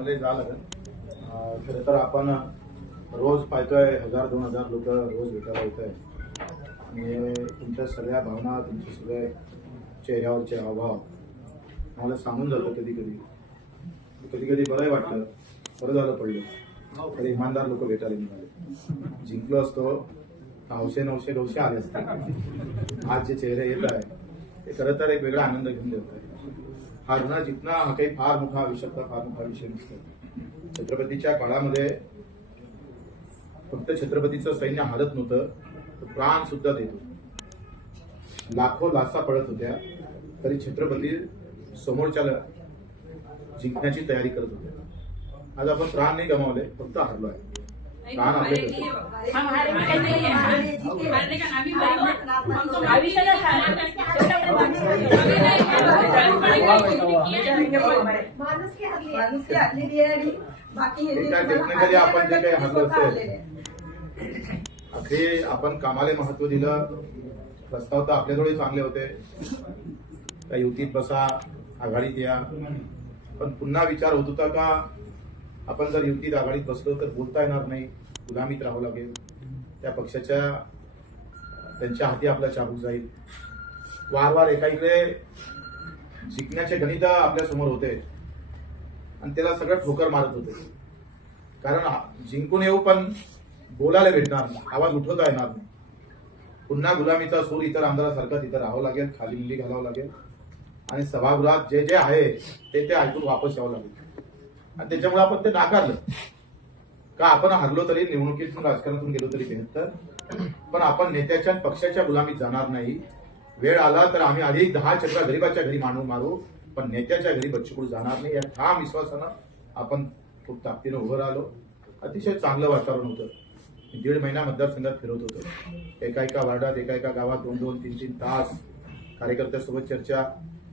मध्ये झालं. खरं तर आपण रोज पाहतोय हजार दोन हजार लोक रोज भेटायला येत आहे आणि तुमच्या सगळ्या भावना तुमचे सगळे चेहऱ्यावरचे हावभाव मला सांगून जातं कधी कधी. कधी कधी बरंही वाटलं बरं झालं पडलं. तर इमानदार लोक भेटायला मिळाले जिंकलो असतो नऊशे नऊशे नऊशे आले असते. आज जे चेहरे येत आहे ते खरं तर एक वेगळा आनंद घेऊन देत आहे हारणं जिंकणं हा काही फार मोठा आयुष्यातला फार मोठा विषय नसतो. छत्रपतीच्या काळामध्ये फक्त छत्रपतीचं सैन्य हारत नव्हतं प्राण सुद्धा देत लाखो लासा पडत होत्या तरी छत्रपती समोरच्याला जिंकण्याची तयारी करत होते. आज आपण प्राण नाही गमावले फक्त हारलो आहे. हम के नहीं है हारने का नाम ही हम तो भावी का माणूस की हरली माणूस की हरलेली आहे आणि बाकी हे आपण जे काही हरलो असेल. अखेर आपण कामाला महत्त्व दिलं. प्रस्ताव तर आपल्याजवळ चांगले होते. त्या युतीत बसा आघाडीत या. पण पुन्हा विचार होत होता का आपण जर युतीत आघाडीत बसलो तर बोलता येणार नाही गुलामीत राहावं लागेल. त्या पक्षाच्या त्यांच्या हाती आपला चाबूक जाईल. वार वार एका इकडे जिंकण्याचे गणित आपल्यासमोर होते. आणि त्याला सगळं ठोकर मारत होते. कारण जिंकून येऊ पण बोलायला भेटणार नाही आवाज उठवता येणार नाही. पुन्हा गुलामीचा सूर इतर आमदारासारखा तिथं राहावं लागेल खाली मुली घालावं लागेल. आणि सभागृहात जे जे आहे ते ते ऐकून वापस यावं लागेल. आणि त्याच्यामुळे आपण ते नाकारलं. का आपण हरलो तरी निवडणुकीतून राजकारणातून गेलो तरी नंतर पण आपण नेत्याच्या आणि पक्षाच्या गुलामीत जाणार नाही. वेळ आला तर आम्ही आधी दहा चक्रा गरीबाच्या घरी मांडून मारू पण नेत्याच्या घरी बच्चूकडे जाणार नाही या ठाम विश्वासानं आपण खूप ताकदीनं उभं राहिलो. अतिशय चांगलं वातावरण होतं. दीड महिना मतदारसंघात फिरत होतो. एका एका वार्डात एका एका गावात दोन दोन तीन तीन तास कार्यकर्त्यासोबत चर्चा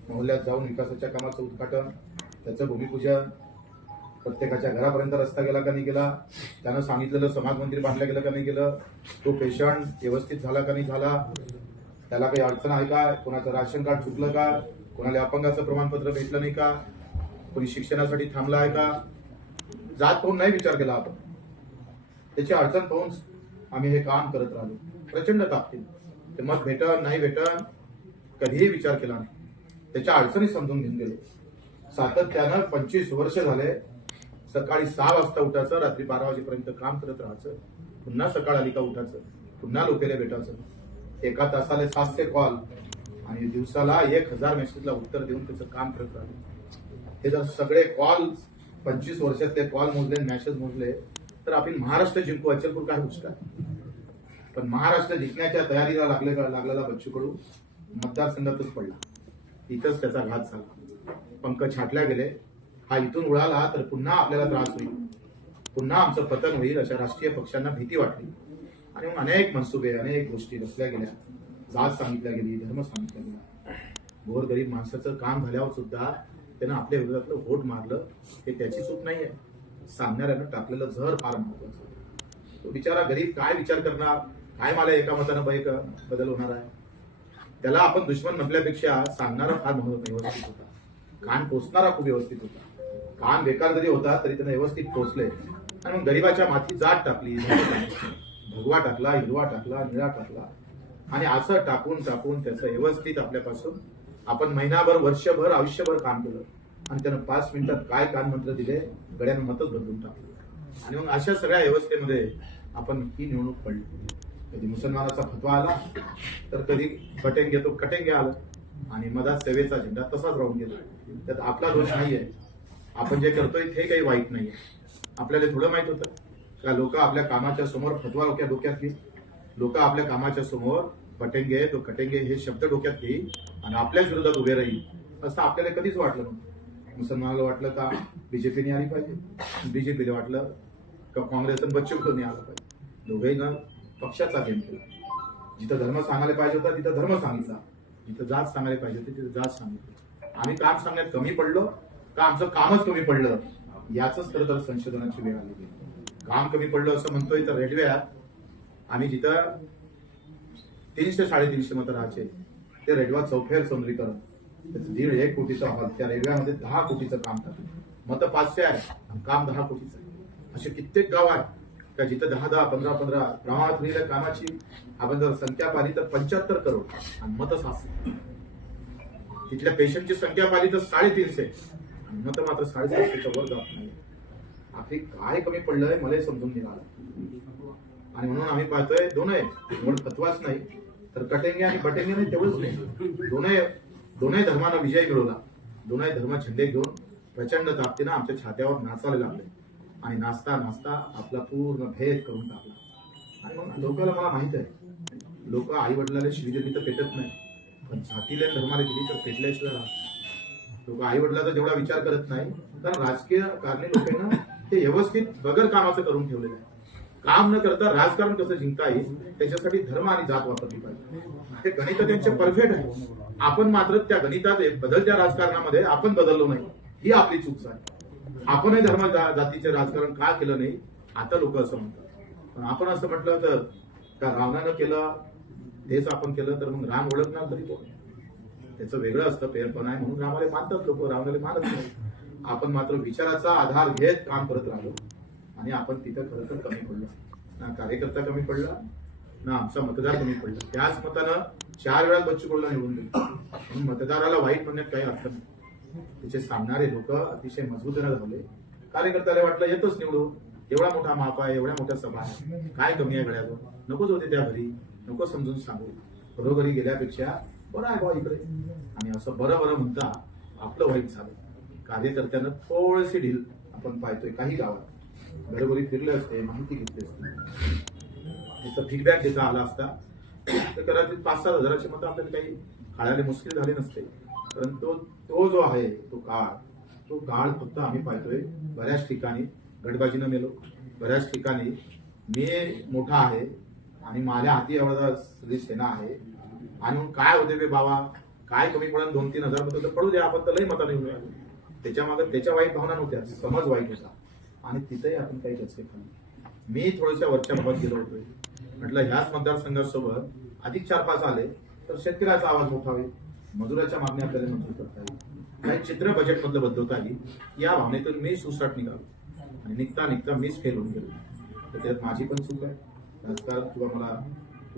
मोहल्ल्यात जाऊन विकासाच्या कामाचं उद्घाटन त्याचं भूमिपूजन प्रत्येकाच्या घरापर्यंत रस्ता गेला का नाही गेला? त्यानं सांगितलेलं समाज मंदिर बांधलं गेलं का नाही गेलं? तो पेशंट व्यवस्थित झाला का नाही झाला? त्याला काही अडचण आहे का? कोणाचं राशन कार्ड चुकलं का? कोणाला अपंगाचं प्रमाणपत्र भेटलं नाही का? कोणी शिक्षणासाठी थांबला आहे का? जात पाहून नाही विचार केला आपण. त्याची अडचण पाहून आम्ही हे काम करत राहिलो. प्रचंड ताकतील ते मत भेटन नाही भेटन कधीही विचार केला नाही. त्याच्या अडचणी समजून घेऊन गेलो. सातत्यानं पंचवीस वर्ष झाले सकाळी सहा वाजता उठायचं रात्री बारा वाजेपर्यंत काम करत राहायचं पुन्हा सकाळ आली का उठायचं पुन्हा लोकेला भेटायचं. एका तासाला सातशे कॉल आणि दिवसाला एक हजार मेसेजला उत्तर देऊन त्याचं काम करत राहिलो हे जर सगळे कॉल पंचवीस वर्षातले कॉल मोजले मेसेज मोजले तर आपण महाराष्ट्र जिंकू अचलपूर काय गोष्ट आहे पण महाराष्ट्र जिंकण्याच्या तयारीला लागले लागलेला बच्चू कडू मतदारसंघातच पडला. इथंच त्याचा घात झाला. पंकज छाटल्या गेले. हा इथून उडाला तर पुन्हा आपल्याला त्रास होईल. पुन्हा आमचं पतन होईल अशा राष्ट्रीय पक्षांना भीती वाटली. आणि मग अनेक मनसुबे अनेक गोष्टी रचल्या गेल्या. जात सांगितल्या गेली धर्म सांगितला गेला. गोर गरीब माणसाचं काम झाल्यावर सुद्धा त्यानं आपल्या विरोधातलं व्होट मारलं हे त्याची चूक नाही आहे सांगणाऱ्यानं टाकलेलं झर फार महत्वाचं तो बिचारा गरीब काय विचार करणार? काय मला एका मतानं बैक बदल होणार आहे? त्याला आपण दुश्मन म्हटल्यापेक्षा सांगणारा फार महत्त्व व्यवस्थित होता. कान टोचणारा खूप व्यवस्थित होता. कान बेकार जरी होता तरी त्यांना व्यवस्थित पोचले आणि मग गरीबाच्या माथी जात टाकली भगवा टाकला हिरवा टाकला निळा टाकला. आणि असं टाकून टाकून त्याचं व्यवस्थित आपल्यापासून आपण महिनाभर वर्षभर आयुष्यभर काम केलं. आणि त्यानं पाच मिनिटात काय कानमंत्र दिले गड्यानं मतच बदलून टाकलं. आणि मग अशा सगळ्या व्यवस्थेमध्ये आपण ही निवडणूक पडली. कधी मुसलमानाचा फतवा आला तर कधी कटेंगे तो कटेंगे आलं. आणि मधात सेवेचा झेंडा तसाच राहून गेला. त्यात आपला दोष नाहीये. आपण जे करतोय ते काही वाईट नाहीये. आपल्याला थोडं माहीत होतं का लोक आपल्या कामाच्या समोर फतवा डोक्या डोक्यात लोक आपल्या कामाच्या समोर पटेंगे तो कटेंगे हे शब्द डोक्यात घेईल आणि आपल्याच विरोधात उभे राहील असं आपल्याला कधीच वाटलं नव्हतं. मुसलमानाला वाटलं का बीजेपीने आली पाहिजे? बीजेपीला वाटलं का काँग्रेस बच्चूकडून आलं पाहिजे? दोघेही ना पक्षाचा गेम केला जिथं धर्म सांगायला पाहिजे होता तिथं धर्म सांगितला. जिथं जात सांगायला पाहिजे होती तिथं जात सांगितलं. आम्ही काम सांगण्यात कमी पडलो का आमचं कामच कमी पडलं? याच खरं तर संशोधनाची वेळ आलेली काम कमी पडलं असं म्हणतोय तर रेल्वेत आम्ही जिथं तीनशे साडेतीनशे मतं राहायचे ते रेडवा चौफेर सौंदर्यीकरण त्याचं दीड एक कोटीचा हॉल त्या रेल्वेमध्ये दहा कोटीचं काम टाकलं मत पाचशे आहे आणि काम दहा कोटीचं आहे. असे कित्येक गाव आहे का जिथं दहा दहा पंधरा पंधरा प्रमाणात लिहिल्या कामाची आपण जर संख्या पाहिली तर पंच्याहत्तर करोड. आणि मत सातशे. तिथल्या पेशंटची संख्या पाहिली तर साडेतीनशे. आणि मत मात्र साडेसातशेच्या वर जात नाही. आपली काय कमी पडलंय मलाही समजून निघालं आणि म्हणून आम्ही पाहतोय दोन आहे निवड फतवाच नाही. तर कटेंगे आणि बटेंगे नाही तेवढंच नाही. दोनही दोनही धर्मानं विजय मिळवला. दोनही धर्म झेंडे घेऊन प्रचंड ताकदीनं आमच्या छात्यावर नाचायला लागले. आणि नाचता नाचता आपला पूर्ण भेद करून टाकला. आणि मग लोकांना मला माहीत आहे लोक आई वडिलाला शिवी दिली तर पेटत नाही. पण जातीला धर्माला दिली तर पेटल्याशिवाय राहत लोक आई वडिलाचा जेवढा विचार करत नाही कारण राजकीय कारणे लोकांना ते व्यवस्थित बगर कामाचं करून ठेवलेलं आहे. काम न करता राजकारण कसं जिंकता येईल त्याच्यासाठी धर्म आणि जात वापरली पाहिजे. ते गणित त्यांचे परफेक्ट आहे. आपण मात्र त्या गणितात बदलत्या राजकारणामध्ये आपण बदललो नाही. ही आपली चूक आहे आपणही धर्म जातीचे राजकारण का केलं नाही आता लोक असं म्हणतात. पण आपण असं म्हटलं तर का रावणानं केलं तेच आपण केलं तर मग राम ओळखणार तरी कोण? त्याचं वेगळं असतं पेरपण आहे म्हणून रामाला मानतात लोक रावणाला मानत नाही. आपण मात्र विचाराचा आधार घेत काम करत राहिलो आणि आपण तिथं खरं तर कमी पडलो. ना कार्यकर्ता कमी पडला ना आमचा मतदार कमी पडला. त्याच मतानं चार वेळा बच्चू कडूला निवडून दिलं. म्हणून मतदाराला वाईट म्हणण्यात काही अर्थ नाही. तिचे सांगणारे लोक अतिशय मजबूतीनं धावले कार्यकर्त्याला वाटलं येतोच निवडू एवढा मोठा माप आहे एवढ्या मोठ्या सभा आहे काय कमी आहे घड्यावर नकोच होते त्या घरी. नको समजून सांगू. घरोघरी गेल्यापेक्षा बरं आहे बा इकडे? आणि असं बरं बरं म्हणता आपलं वाईट झालं कार्यकर्त्यानं थोडीशी ढील आपण पाहतोय काही गावात. घरोघरी फिरले असते माहिती घेतली असते. त्याचा फीडबॅक देता आला असता. तर कदाचित पाच सात हजाराची मतं आपल्याला काही काढायला मुश्किल झाले नसते. परंतु तो जो आहे तो काळ तो काळ फक्त आम्ही पाहतोय बऱ्याच ठिकाणी. गडबाजीनं मेलो. बऱ्याच ठिकाणी. मी मोठा आहे आणि माझ्या हाती एवढा सगळी सेना आहे. आणि काय होते बे बाबा? काय कमी पडून? दोन तीन हजार मतं तर पडू द्या आपण तर लई मताने निवडून त्याच्यामागे त्याच्या वाईट भावना नव्हत्या समज वाईट होता. आणि तिथेही आपण काही गचके खाल्ले मी थोड्याशा वरच्या भागात गेलो होतो. म्हटलं ह्याच मतदारसंघासोबत अधिक चार पाच आले तर शेतकऱ्याचा आवाज मोठा होईल. मजुराच्या मागण्या आपल्याला मंजूर करता येईल. काही चित्र बजेटमधलं बदलता बदलवता येईल या भावनेतून मी सुसाट निघालो. आणि निघता निघता मीच फेल होऊन गेलो. तर त्यात माझी पण चूक आहे. राजकारण किंवा मला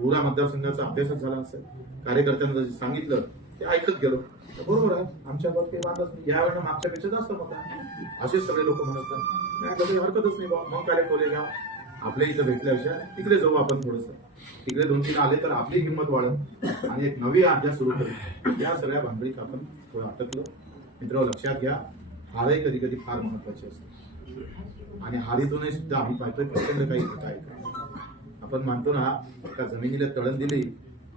पुरा मतदारसंघाचा अभ्यासच झाला असेल कार्यकर्त्यांना जे सांगितलं ते ऐकत गेलो. तर बरोबर आहे आमच्या बाबत काही वादच नाही. यावेळेला मागच्यापेक्षा जास्त मत आहे असेच सगळे लोक म्हणत असतात नाही, काही हरकतच नाही बा मग काय बोलेगा आपल्या इथं भेटल्यापेक्षा तिकडे जाऊ आपण थोडस. तिकडे दोन तीन आले तर आपली हिंमत वाढत आणि एक नवी अभ्यास सुरू करू. या सगळ्या भानगडीत आपण थोडं अटकलो. मित्र लक्षात घ्या हारही कधी कधी फार महत्वाची असते. आणि हारीतूनही सुद्धा आम्ही पाहतोय प्रचंड काही घटा आहे. आपण मानतो ना का जमिनीला तळण दिली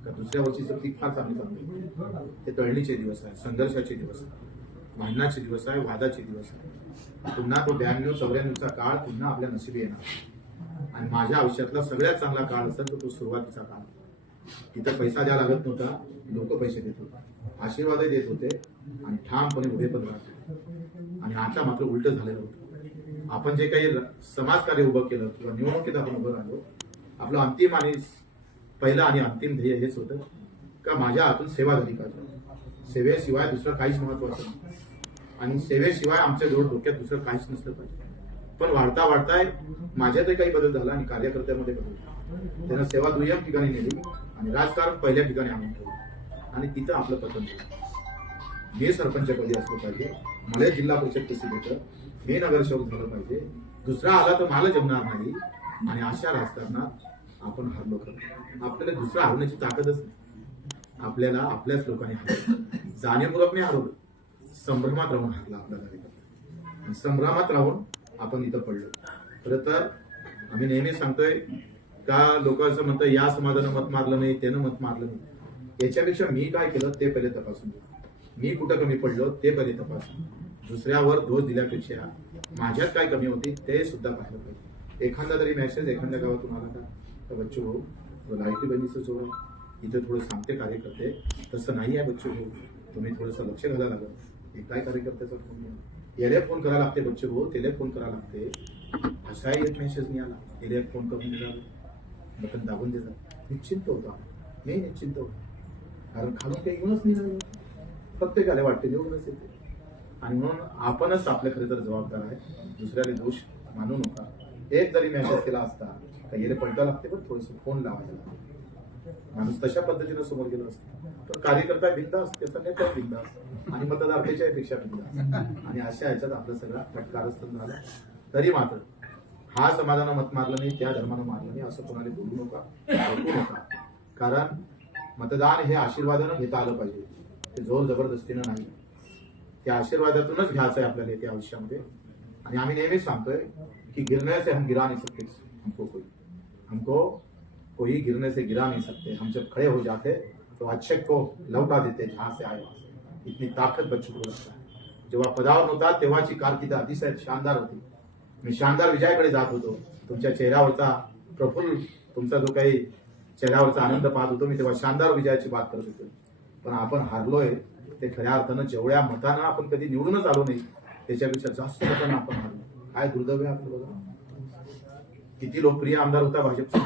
का दुसऱ्या वर्षीचं पीक फार चांगली चालतं ते तळणीचे दिवस आहे संघर्षाचे दिवस आहे भांडणाचे दिवस आहे वादाचे दिवस आहे पुन्हा तो ब्याण्णव चौऱ्याण्णवचा काळ पुन्हा आपल्या नशिबी येणार. आणि माझ्या आयुष्यातला सगळ्यात चांगला काळ असेल तर तो सुरुवातीचा काळ. तिथं पैसा द्या लागत नव्हता लोक पैसे देत होते. आशीर्वादही देत होते आणि ठामपणे उभे पण राहत होते. आणि आता मात्र उलट झालेलं होतं. आपण जे काही समाजकार्य उभं केलं किंवा निवडणुकीत आपण उभं राहिलो आपलं अंतिम आणि पहिलं आणि अंतिम ध्येय हेच होतं. का माझ्या हातून सेवा झाली पाहिजे. सेवेशिवाय दुसरं काहीच महत्वाचं नाही. आणि सेवेशिवाय आमच्या जवळ डोक्यात दुसरं काहीच नसलं पाहिजे. पण वाढता वाढताय माझ्यातही काही बदल झाला आणि कार्यकर्त्यामध्ये बदल झाला. त्यानं सेवा दुय्यम ठिकाणी नेली आणि राजकारण पहिल्या ठिकाणी आणून ठेवलं. आणि तिथं आपलं पतन झालं. मी सरपंचपदी असलं पाहिजे. मला जिल्हा परिषद कशी देतं मी नगरसेवक झालं पाहिजे. दुसरा आला तर मला जमणार नाही. आणि अशा राजकारणात आपण हरलो खरं आपल्याला दुसरा हरवण्याची ताकदच नाही. आपल्याला आपल्याच लोकांनी हरवलं. जाणीवपूर्वक नाही हरवलं. संभ्रमात राहून हरला आपल्याला संभ्रमात राहून आपण इथं पडलो. खरं तर आम्ही नेहमी सांगतोय का लोक असं म्हणतात या समाजानं मत मारलं नाही त्यानं मत मारलं नाही. याच्यापेक्षा मी काय केलं ते पहिले तपासून मी कुठं कमी पडलो ते पहिले तपासून दुसऱ्यावर दोष दिल्यापेक्षा माझ्यात काय कमी होती ते सुद्धा पाहिलं पाहिजे. एखादा तरी मेसेज एखाद्या गावातून आला का? तर बच्चू भाऊ तो लाईटी बहिणीचं जो इथं थोडं सांगते कार्यकर्ते. तसं नाही आहे बच्चे भाऊ. तुम्ही थोडंसं लक्ष घाला लागलं. काय कार्यकर्त्याचा फोन याला फोन करायला लागते बच्चे भाऊ त्याला फोन करायला लागते. असाही एक मेसेज नाही आला. त्याला फोन करून दिला. बटन दाबून देतात निश्चिंत होता नाही निश्चिंत होतो. कारण खालून काही येऊनच नाही प्रत्येकाला वाटते येऊनच येते. आणि म्हणून आपणच आपल्या खरे तर जबाबदार आहे. दुसऱ्याला दोष मानू नका. एक जरी मेसेज केला असता तर गेले पलटा लागते पण थोडस फोन लावायला लागते. माणूस तशा पद्धतीनं समोर गेलो असतो. तर कार्यकर्ता भिंत असते त्याचा नेता भिंत असतो. आणि मतदार त्याच्यापेक्षा भिंत आणि अशा ह्याच्यात आपलं सगळा फटकारस्थान झाला. तरी मात्र हा समाजानं मत मारलं नाही त्या धर्मानं मारलं नाही असं कोणाला बोलू नका ऐकू नका. कारण मतदान हे आशीर्वादानं घेता आलं पाहिजे. ते जोर जबरदस्तीनं नाही. त्या आशीर्वादातूनच घ्यायचं आहे आपल्याला येत्या आयुष्यामध्ये. आणि आम्ही नेहमीच सांगतोय की गिरने से हम गिरा नहीं सकते हमको कोई हमको कोई गिरने से गिरा नहीं सकते। हम जब खड़े हो जाते तो अच्छे को लौटा देते जहां से आए वहां से। इतनी ताकत बच्चों को लगता है। जेव्हा पदावर नव्हता तेव्हाची कारकिर्द अतिशय शानदार होती। मी शानदार विजयाकडे जात होतो तुमच्या चेहऱ्यावरचा प्रफुल्ल तुमचा जो काही चेहऱ्यावरचा आनंद पाहत होतो मी तेव्हा शानदार विजयाची बात करत होतो पण आपण हारलोय ते खऱ्या अर्थानं जेवढ्या मतानं आपण कधी निवडूनच आलो नाही त्याच्यापेक्षा जास्त मतांना आपण हारलो. काय दुर्दैव आहे आपलं बघा. किती लोकप्रिय आमदार होता भाजपचा.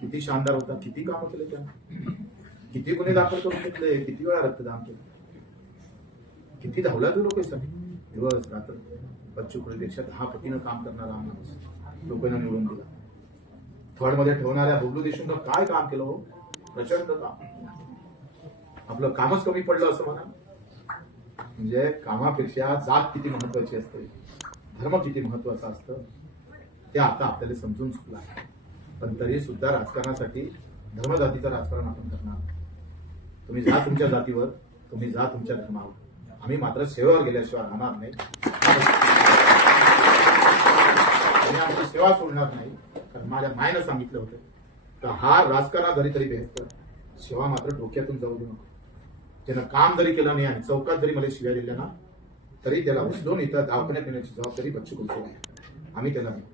किती शानदार होता. किती कामं केले त्या किती गुन्हे दाखल करून घेतले. किती वेळा रक्तदान केलं. किती धावला तो लोक दिवस रात्र. बच्चू दहा पटीनं काम करणारा आमदार लोकांना निवडून दिला. थर्डमध्ये ठेवणाऱ्या बबलू देशमुख काय काम केलं हो? प्रचंड काम. आपलं कामच कमी पडलं असं म्हणा. म्हणजे कामापेक्षा जात किती महत्वाची असते. धर्म किती महत्त्वाचा असतं ते आता आपल्याला समजून चुकलं आहे. पण तरी सुद्धा राजकारणासाठी धर्मजातीचं राजकारण आपण करणार तुम्ही जा तुमच्या जातीवर तुम्ही जा तुमच्या धर्मावर. आम्ही मात्र सेवेवर गेल्याशिवाय राहणार नाही. आणि आमची सेवा सोडणार नाही कारण माझ्या मायनं सांगितलं होतं तर हा राजकारण जरी तरी बेहतर सेवा मात्र डोक्यातून जाऊ देऊ नको. त्यानं काम जरी केलं नाही आणि चौकात जरी मला शिव्या दिल्या ना तरी त्याला उचलून इथं दवाखान्यात येण्याची जबाबदारी बच्चू कडची आहे आम्ही त्याला देऊ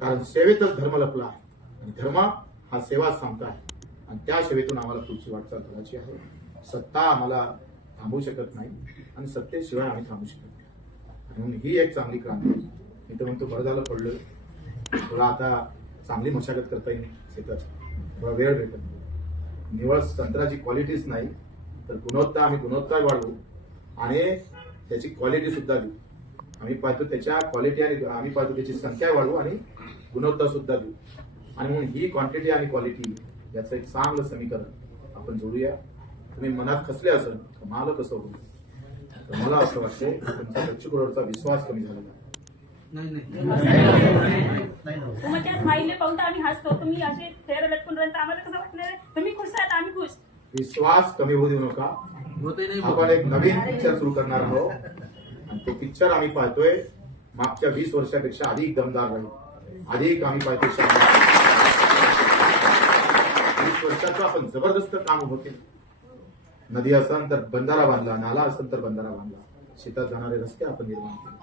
कारण सेवेतच धर्म लपला आहे. आणि धर्म हा सेवाच सांगता आहे. आणि त्या सेवेतून आम्हाला पुढची वाटचाल करायची आहे. सत्ता आम्हाला थांबवू शकत नाही. आणि सत्तेशिवाय आम्ही थांबू शकत नाही. म्हणून ही एक चांगली क्रांती मी तर म्हणतो बरं झालं पडलं. थोडा आता चांगली मशागत करता येईल शेताची. थोडा वेळ भेटत नाही. निवळ तंत्राची क्वालिटीच नाही तर गुणवत्ता आम्ही गुणवत्ता वाढवू. आणि त्याची क्वालिटी सुद्धा देऊ. आम्ही पाहतो त्याच्या क्वालिटी आणि आम्ही पाहतो त्याची संख्या वाढवू आणि गुणवत्ता सुद्धा देऊ. आणि म्हणून ही क्वांटिटी आणि क्वालिटी याचं एक चांगलं समीकरण आपण जोडूया. तुम्ही मनात खसले असेल तर मला कसं होईल तर मला असं वाटतंय तुमचा दक्षिणकडचा विश्वास कमी झालेला आहे. तुमच्या स्माईलने पाहून तर आम्ही हसतो. तुम्ही असे चेहरे लटकून राहता आम्हाला कसं वाटणार? तुम्ही खुश आहात आम्ही खुश. विश्वास कमी होऊ देऊ नका. आपण एक नवीन पिक्चर सुरू करणार आहोत. आणि तो पिक्चर आम्ही पाहतोय मागच्या वीस वर्षापेक्षा अधिक दमदार राहील अधिक आम्ही पाहतोय. वीस वर्षाचं आपण जबरदस्त काम उभं केलं. नदी असन तर बंधारा बांधला नाला असन तर बंधारा बांधला. शेतात जाणारे रस्ते आपण निर्माण केले.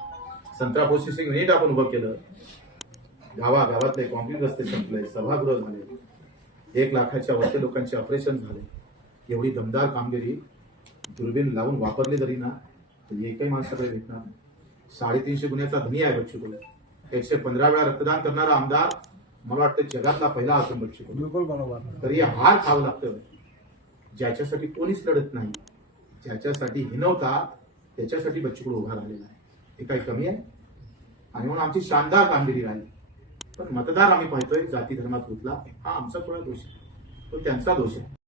संत्रा प्रोसेसिंग युनिट आपण उभं केलं. गावा गावातले कॉन्क्रीट रस्ते संपले सभागृह झाले. एक लाखाच्या वरती लोकांचे ऑपरेशन झाले. एवढी दमदार कामगिरी दुर्बीण लावून वापरली जरी ना तर एकही माणसाकडे भेटणार नाही. साडेतीनशे गुन्ह्याचा धनी आहे बच्चू कडू एकशे पंधरा वेळा रक्तदान करणारा आमदार मला वाटतं जगातला पहिला असून बच्चू कडू बिलकुल बरोबर. तरी हार खावं लागतं. ज्याच्यासाठी कोणीच लढत नाही ज्याच्यासाठी हिनवतात त्याच्यासाठी बच्चू कडू उभा राहिलेला आहे. हे काही कमी आहे? आणि म्हणून आमची शानदार कामगिरी राहिली. पण मतदार आम्ही पाहतोय जाती धर्मात गुंतला हा आमचा थोडा दोष आहे. तो त्यांचा दोष आहे.